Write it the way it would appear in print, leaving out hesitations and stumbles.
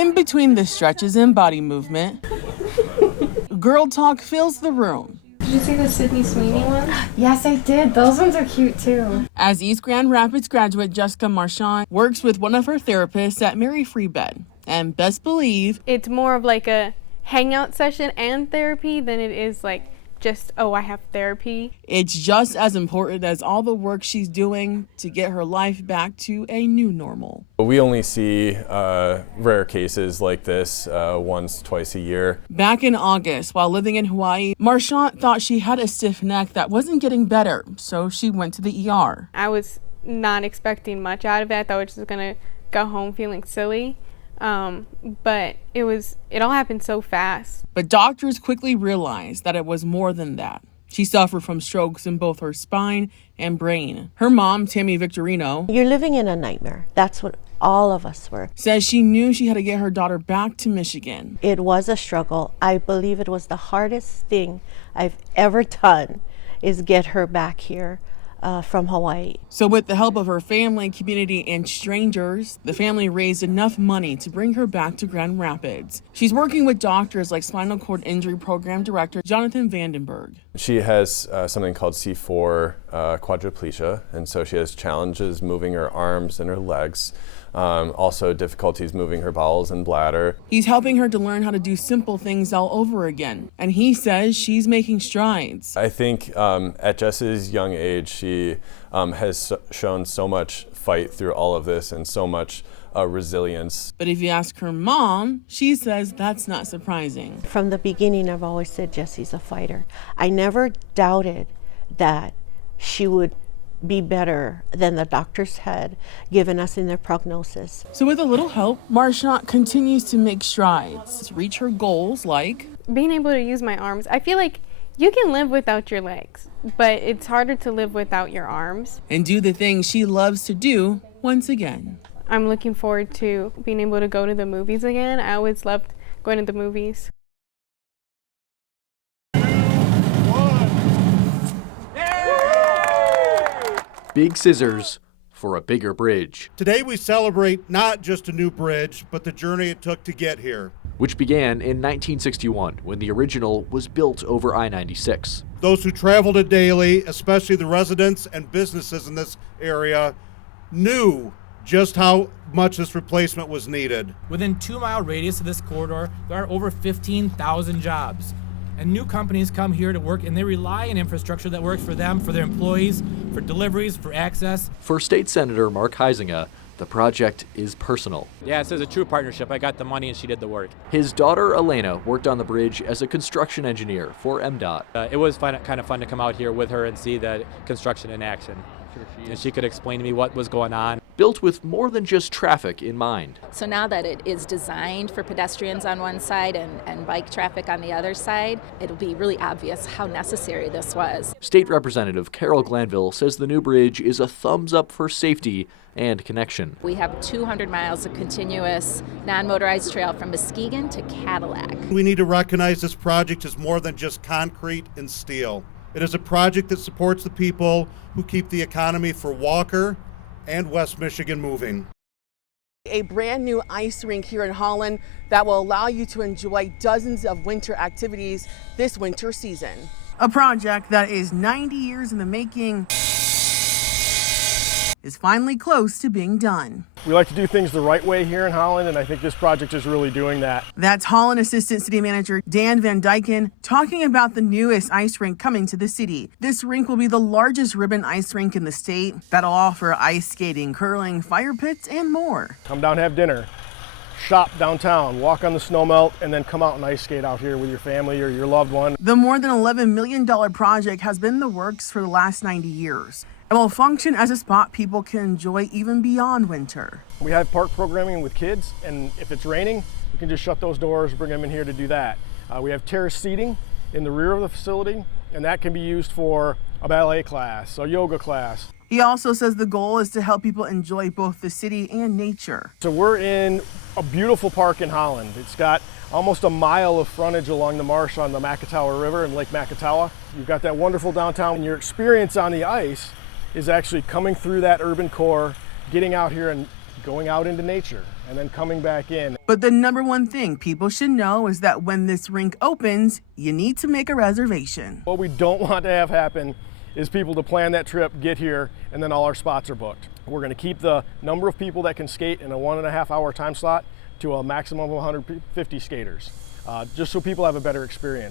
In between the stretches and body movement, girl talk fills the room. Did you see the Sydney Sweeney one? Yes, I did. Those ones are cute too. As East Grand Rapids graduate Jessica Marchand works with one of her therapists at Mary Free Bed, and best believe It's more of like a hangout session and therapy than it is like just, oh, I have therapy. it's just as important as all the work she's doing to get her life back to a new normal. We only see rare cases like this once, twice a year. Back in August, while living in Hawaii, Marchand thought she had a stiff neck that wasn't getting better, so she went to the ER. I was not expecting much out of it. I thought I was just gonna go home feeling silly. But it all happened so fast. But doctors quickly realized that it was more than that. She suffered from strokes in both her spine and brain. Her mom, Tammy Victorino, You're living in a nightmare. That's what all of us were. says she knew she had to get her daughter back to Michigan. It was a struggle. I believe it was the hardest thing I've ever done is get her back here from Hawaii. So with the help of her family, community, and strangers, the family raised enough money to bring her back to Grand Rapids. She's working with doctors like Spinal Cord Injury Program Director Jonathan Vandenberg. She has something called C4 quadriplegia, and so she has challenges moving her arms and her legs, also difficulties moving her bowels and bladder. He's helping her to learn how to do simple things all over again, and he says she's making strides. I think at Jess's young age, she has shown so much fight through all of this and so much resilience. But if you ask her mom, she says that's not surprising. From the beginning, I've always said Jesse's a fighter. I never doubted that she would be better than the doctors had given us in their prognosis. So with a little help, Marchand continues to make strides to reach her goals like Being able to use my arms. I feel like you can live without your legs, but it's harder to live without your arms. and do the things she loves to do once again. I'm looking forward to being able to go to the movies again. I always loved going to the movies. Big scissors for a bigger bridge, Today we celebrate not just a new bridge, but the journey it took to get here. which began in 1961 when the original was built over I-96. Those who traveled it daily, especially the residents and businesses in this area, knew just how much this replacement was needed. Within 2-mile radius of this corridor, there are over 15,000 jobs. And new companies come here to work, and they rely on infrastructure that works for them, for their employees, for deliveries, for access. For State Senator Mark Huizinga, the project is personal. Yeah, it says a true partnership. I got the money and she did the work. His daughter Elena worked on the bridge as a construction engineer for MDOT. It was kind of fun to come out here with her and see the construction in action. And she could explain to me what was going on. Built with more than just traffic in mind. So now that it is designed for pedestrians on one side and bike traffic on the other side, it'll be really obvious how necessary this was. State Representative Carol Glanville says the new bridge is a thumbs up for safety and connection. We have 200 miles of continuous non-motorized trail from Muskegon to Cadillac. We need to recognize this project as more than just concrete and steel. It is a project that supports the people who keep the economy for Walker and West Michigan moving. A brand new ice rink here in Holland that will allow you to enjoy dozens of winter activities this winter season. A project that is 90 years in the making is finally close to being done. We like to do things the right way here in Holland, and I think this project is really doing that. That's Holland Assistant City Manager Dan Van Dyken talking about the newest ice rink coming to the city. This rink will be the largest ribbon ice rink in the state that'll offer ice skating, curling, fire pits, and more. Come down, have dinner, shop downtown, walk on the snowmelt, and then come out and ice skate out here with your family or your loved one. The more than $11 million project has been in the works for the last 90 years. It will function as a spot people can enjoy even beyond winter. We have park programming with kids, and if it's raining, we can just shut those doors, bring them in here to do that. We have terrace seating in the rear of the facility, and that can be used for a ballet class, a yoga class. He also says the goal is to help people enjoy both the city and nature. So we're in a beautiful park in Holland. It's got almost a mile of frontage along the marsh on the Makatawa River in Lake Makatawa. You've got that wonderful downtown, and your experience on the ice is actually coming through that urban core, getting out here and going out into nature. and then coming back in. But the number one thing people should know is that when this rink opens, you need to make a reservation. What we don't want to have happen is people to plan that trip, get here, and then all our spots are booked. We're going to keep the number of people that can skate in a 1.5 hour time slot to a maximum of 150 skaters, just so people have a better experience.